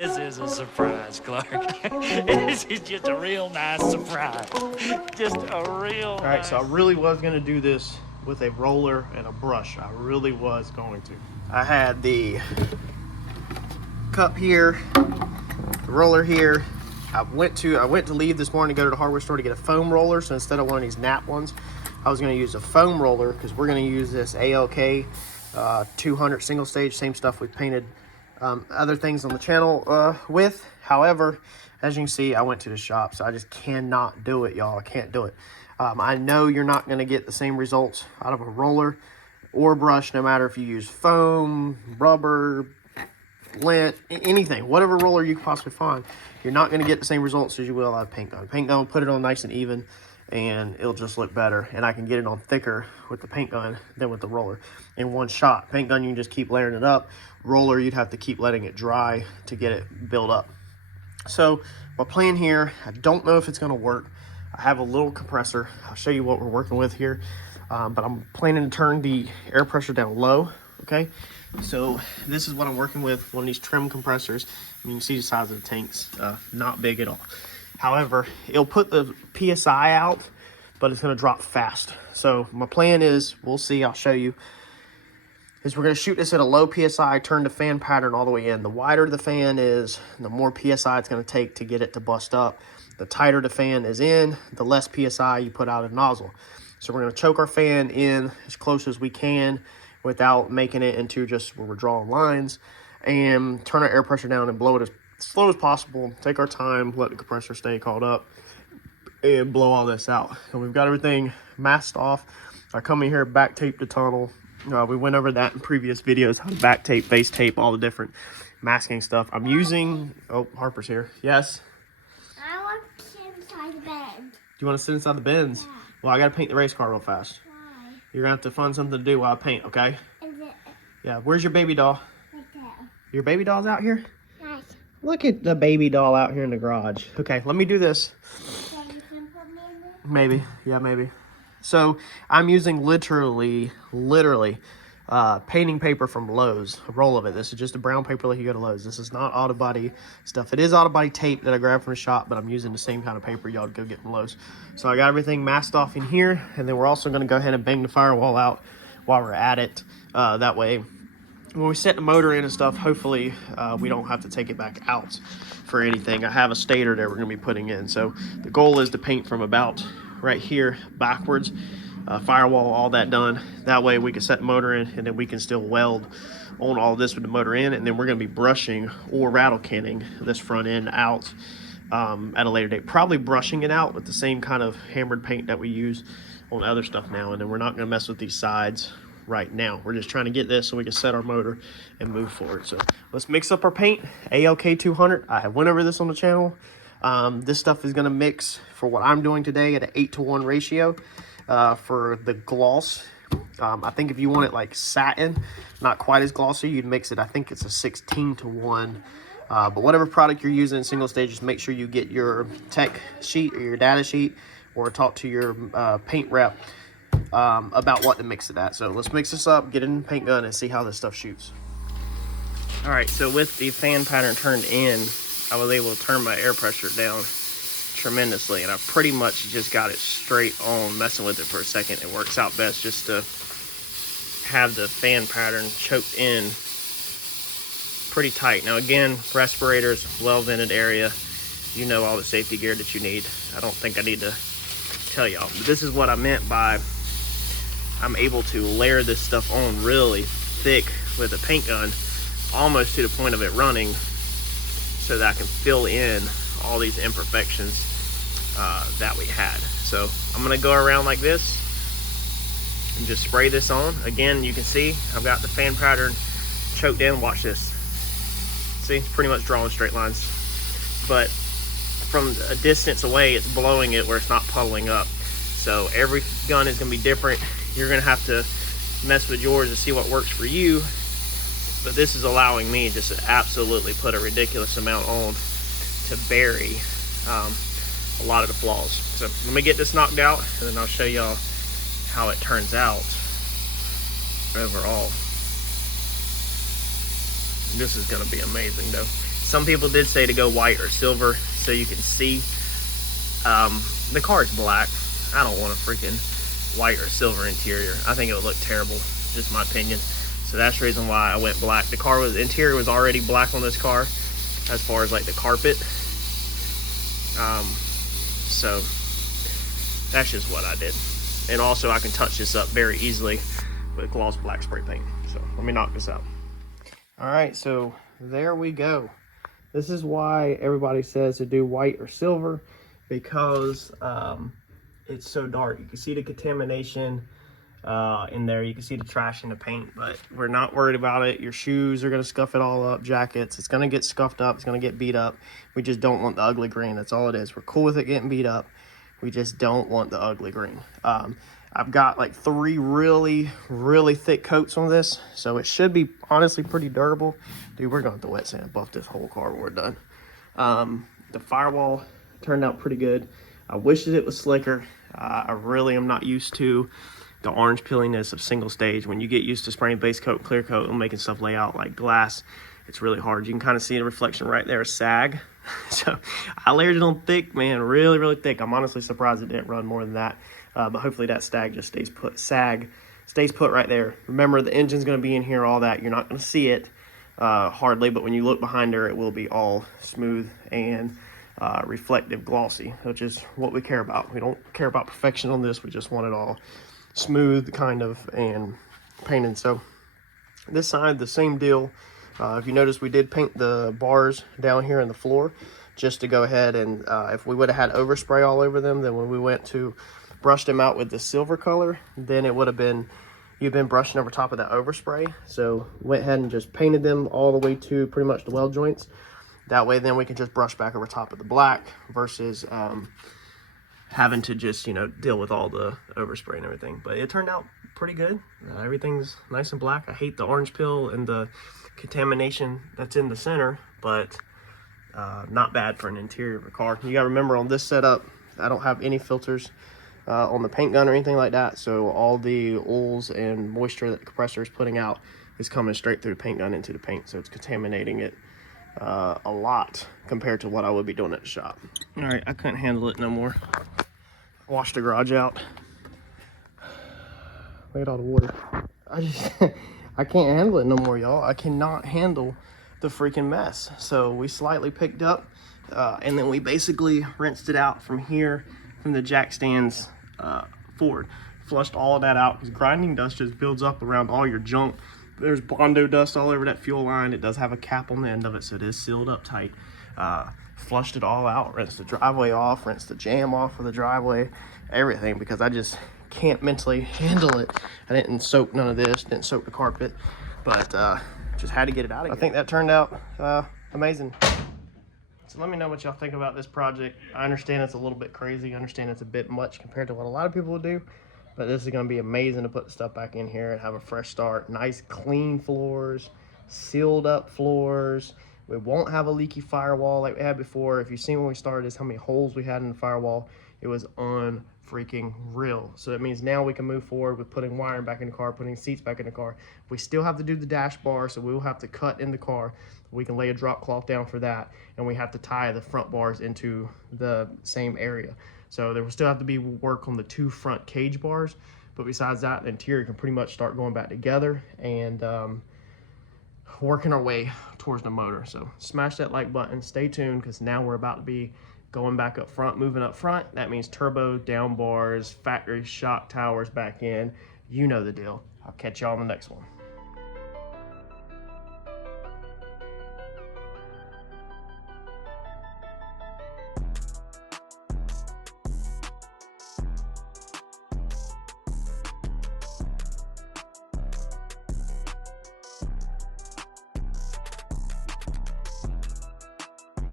This is a surprise, Clark. This is just a real nice surprise. Just a real All right, so I really was gonna do this with a roller and a brush. I really was going to. I had the cup here, the roller here. I went to leave this morning to go to the hardware store to get a foam roller. So instead of one of these nap ones, I was gonna use a foam roller because we're gonna use this ALK 200 single stage, same stuff we painted other things on the channel with. However, as you can see, I went to the shop, so I just cannot do it, y'all. I can't do it. I know you're not going to get the same results out of a roller or brush, no matter if you use foam, rubber, lint, anything, whatever roller you can possibly find. You're not going to get the same results as you will out of paint gun. Paint gun will put it on nice and even, and it'll just look better. And I can get it on thicker with the paint gun than with the roller in one shot. Paint gun, you can just keep layering it up. Roller, you'd have to keep letting it dry to get it built up. So my plan here, I don't know if it's going to work. I have a little compressor. I'll show you what we're working with here. But I'm planning to turn the air pressure down low, okay? So this is what I'm working with, one of these trim compressors. You can see the size of the tanks, not big at all. However, it'll put the PSI out, but it's going to drop fast. So my plan is, we'll see, I'll show you, is we're going to shoot this at a low PSI, turn the fan pattern all the way in. The wider the fan is, the more PSI it's going to take to get it to bust up. The tighter the fan is in, the less PSI you put out of the nozzle. So we're going to choke our fan in as close as we can without making it into just where we're drawing lines, and turn our air pressure down and blow it as slow as possible. Take our time, let the compressor stay caught up, and blow all this out. And we've got everything masked off. I come in here, back tape the tunnel. We went over that in previous videos, how to back tape, face tape, all the different masking stuff. I'm using, oh, Harper's here. Yes? I want to sit inside the bed. Do you want to sit inside the bins? Yeah. Well, I got to paint the race car real fast. Why? You're going to have to find something to do while I paint, okay? Is it Yeah, where's your baby doll? right there? Your baby doll's out here? Nice. Look at the baby doll out here in the garage. Okay, let me do this. So you can put me in there? Maybe, yeah, maybe. So I'm using literally painting paper from Lowe's, a roll of it. This is just a brown paper like you go to Lowe's. This is not Autobody stuff. It is Autobody tape that I grabbed from the shop, but I'm using the same kind of paper y'all go get from Lowe's. So I got everything masked off in here, and then we're also going to go ahead and bang the firewall out while we're at it. That way, when we set the motor in and stuff, hopefully we don't have to take it back out for anything. I have a stator that we're going to be putting in. So the goal is to paint from about right here backwards, firewall, all that done. That way we can set the motor in, and then we can still weld on all this with the motor in, and then we're going to be brushing or rattle canning this front end out at a later date. Probably brushing it out with the same kind of hammered paint that we use on other stuff now, and then we're not going to mess with these sides right now. We're just trying to get this so we can set our motor and move forward. So let's mix up our paint. ALK 200, I have went over this on the channel. This stuff is going to mix for what I'm doing today at an 8-to-1 ratio for the gloss. I think if you want it like satin, not quite as glossy, you'd mix it, I think it's a 16-to-1. But whatever product you're using in single stage, just make sure you get your tech sheet or your data sheet, or talk to your paint rep about what to mix it at. So let's mix this up, get it in the paint gun, and see how this stuff shoots. All right, so with the fan pattern turned in, I was able to turn my air pressure down tremendously, and I pretty much just got it straight on. Messing with it for a second, it works out best just to have the fan pattern choked in pretty tight. Now again, respirators, well vented area, you know all the safety gear that you need. I don't think I need to tell y'all, but this is what I meant by I'm able to layer this stuff on really thick with a paint gun, almost to the point of it running, so that I can fill in all these imperfections that we had. So I'm gonna go around like this and just spray this on. Again, you can see I've got the fan pattern choked in. Watch this. See, it's pretty much drawing straight lines, but from a distance away, it's blowing it where it's not puddling up. So every gun is gonna be different. You're gonna have to mess with yours to see what works for you. But this is allowing me just to absolutely put a ridiculous amount on to bury a lot of the flaws. So let me get this knocked out, and then I'll show y'all how it turns out overall. This is gonna be amazing though. Some people did say to go white or silver so you can see. The car's black. I don't want a freaking white or silver interior. I think it would look terrible, just my opinion. So that's the reason why I went black. The interior was already black on this car as far as like the carpet. So that's just what I did. And also I can touch this up very easily with gloss black spray paint. So let me knock this out. All right, so there we go. This is why everybody says to do white or silver, because it's so dark. You can see the contamination in there. You can see the trash in the paint, but we're not worried about it. Your shoes are gonna scuff it all up, jackets. It's gonna get scuffed up, it's gonna get beat up. We just don't want the ugly green. That's all it is. We're cool with it getting beat up. We just don't want the ugly green. I've got like 3 really thick coats on this, so it should be honestly pretty durable. Dude, we're gonna have to wet sand buff this whole car when we're done. The firewall turned out pretty good. I wish that it was slicker. I really am not used to the orange peeliness of single stage. When you get used to spraying base coat, clear coat, and making stuff lay out like glass, it's really hard. You can kind of see the reflection right there, sag. So I layered it on thick, man, really thick. I'm honestly surprised it didn't run more than that. But hopefully that sag just stays put right there. Remember, the engine's gonna be in here, all that. You're not gonna see it hardly, but when you look behind her, it will be all smooth and reflective, glossy, which is what we care about. We don't care about perfection on this. We just want it all smooth, kind of, and painted. So this side, the same deal. If you notice, we did paint the bars down here in the floor just to go ahead and if we would have had overspray all over them, then when we went to brush them out with the silver color, then it would have been, you've been brushing over top of that overspray. So went ahead and just painted them all the way to pretty much the weld joints. That way then we can just brush back over top of the black versus having to just, you know, deal with all the overspray and everything. But it turned out pretty good. Everything's nice and black. I hate the orange peel and the contamination that's in the center, but not bad for an interior of a car. You gotta remember, on this setup, I don't have any filters on the paint gun or anything like that, so all the oils and moisture that the compressor is putting out is coming straight through the paint gun into the paint, so it's contaminating it a lot compared to what I would be doing at the shop. All right, I couldn't handle it no more. Washed the garage out. Look at all the water. I can't handle it no more, y'all. I cannot handle the freaking mess. So we slightly picked up and then we basically rinsed it out from here, from the jack stands forward. Flushed all of that out, because grinding dust just builds up around all your junk. There's Bondo dust all over that fuel line. It does have a cap on the end of it, so it is sealed up tight. Flushed it all out, rinsed the driveway off, rinsed the jam off of the driveway, everything, because I just can't mentally handle it. I didn't soak none of this, didn't soak the carpet, but just had to get it out of here. I think that turned out amazing. So let me know what y'all think about this project. I understand it's a little bit crazy. I understand it's a bit much compared to what a lot of people would do, but this is gonna be amazing to put the stuff back in here and have a fresh start. Nice clean floors, sealed up floors. We won't have a leaky firewall like we had before. If you've seen when we started this, how many holes we had in the firewall, it was unfreaking real. So that means now we can move forward with putting wiring back in the car, putting seats back in the car. We still have to do the dash bar, so we will have to cut in the car. We can lay a drop cloth down for that, and we have to tie the front bars into the same area. So there will still have to be work on the 2 front cage bars, but besides that, the interior can pretty much start going back together and working our way towards the motor. So smash that like button, stay tuned, because now we're about to be going back up front, moving up front. That means turbo, down bars, factory shock towers back in. You know the deal. I'll catch y'all on the next one.